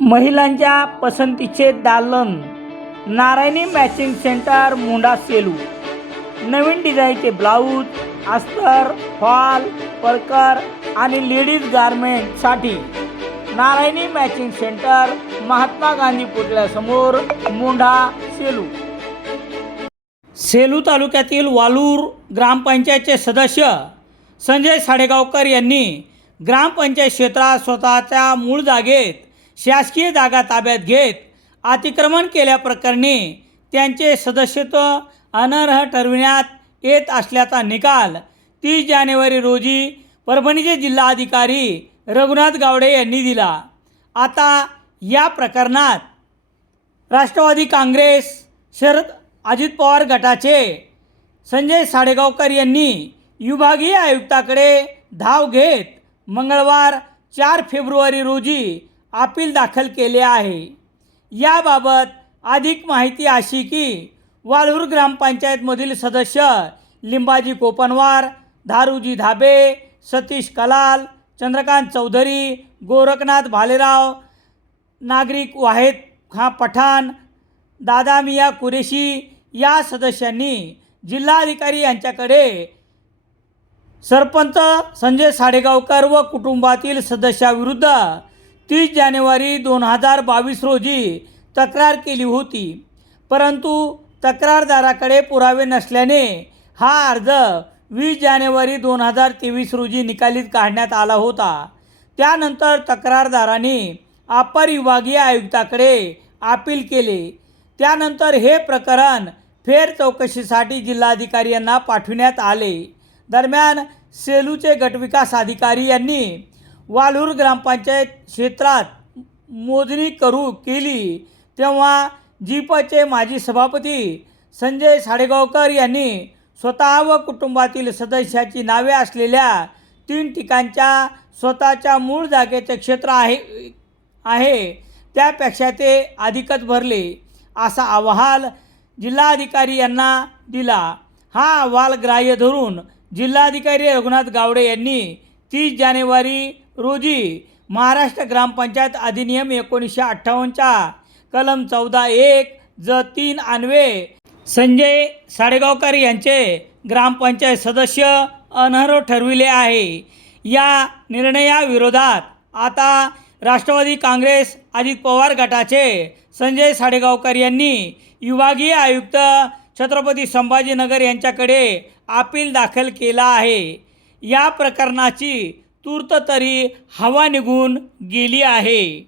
महिलांच्या पसंतीचे दालन नारायणी मॅचिंग सेंटर मुंडा सेलू. नवीन डिझाईनचे ब्लाऊज अस्तर फॉल परकर आणि लेडीज गारमेंटसाठी नारायणी मॅचिंग सेंटर महात्मा गांधी पुतळ्यासमोर मुंढा सेलू. सेलू तालुक्यातील वालूर ग्रामपंचायतचे सदस्य संजय साडेगावकर यांनी ग्रामपंचायत क्षेत्रात स्वतःच्या मूळ जागेत शासकीय जागा ताब्यात घेत अतिक्रमण केल्याप्रकरणी त्यांचे सदस्यत्व अनर्ह ठरविण्यात येत असल्याचा निकाल तीस जानेवारी रोजी परभणीचे जिल्हाधिकारी रघुनाथ गावडे यांनी दिला. आता या प्रकरणात राष्ट्रवादी काँग्रेस शरद अजित पवार गटाचे संजय साडेगावकर यांनी विभागीय आयुक्ताकडे धाव घेत मंगळवार चार फेब्रुवारी रोजी अपील दाखल केले आहे. याबाबत अधिक माहिती अशी की वाळूर ग्रामपंचायतमधील सदस्य लिंबाजी कोपनवार धारूजी धाबे सतीश कलाल चंद्रकांत चौधरी गोरखनाथ भालेराव नागरिक वाहेद खां पठाण दादा मिया कुरेशी या सदस्यांनी जिल्हाधिकारी यांच्याकडे सरपंच संजय साडेगावकर व कुटुंबातील सदस्याविरुद्ध तीस जानेवारी दोन हजार बावीस रोजी तक्रार केली होती. परंतु तक्रारदाराकडे पुरावे नसल्याने हा अर्ज वीस जानेवारी दोन हजार तेवीस रोजी निकालीत काढण्यात आला होता. त्यानंतर तक्रारदाराने अपर विभागीय आयुक्ताकडे अपील केले. त्यानंतर हे प्रकरण फेर चौकशीसाठी जिल्हाधिकारी यांना पाठविण्यात आले. दरम्यान सेलूचे गटविकास अधिकारी यांनी वालूर ग्रामपंचायत क्षेत्रात मोजणी करू केली. तेव्हा जीपचे माजी सभापती संजय साडेगावकर यांनी स्वतः व कुटुंबातील सदस्याची नावे असलेल्या तीन ठिकाणच्या स्वतःच्या मूळ जागेचे क्षेत्र आहे आहे त्यापेक्षा ते अधिकच भरले असा अहवाल जिल्हाधिकारी यांना दिला. हा अहवाल ग्राह्य धरून जिल्हाधिकारी रघुनाथ गावडे यांनी तीस जानेवारी रोजी महाराष्ट्र ग्रामपंचायत अधिनियम एकोणीसशे अठ्ठावन्नच्या कलम चौदा एक ज तीन अन्वे संजय साडेगावकर यांचे ग्रामपंचायत सदस्य अनर्ह ठरविले आहे. या निर्णयाविरोधात आता राष्ट्रवादी काँग्रेस अजित पवार गटाचे संजय साडेगावकर यांनी विभागीय आयुक्त छत्रपती संभाजीनगर यांच्याकडे अपील दाखल केला आहे. या प्रकरणाची तूर्त तरी हवा निघून गेली आहे.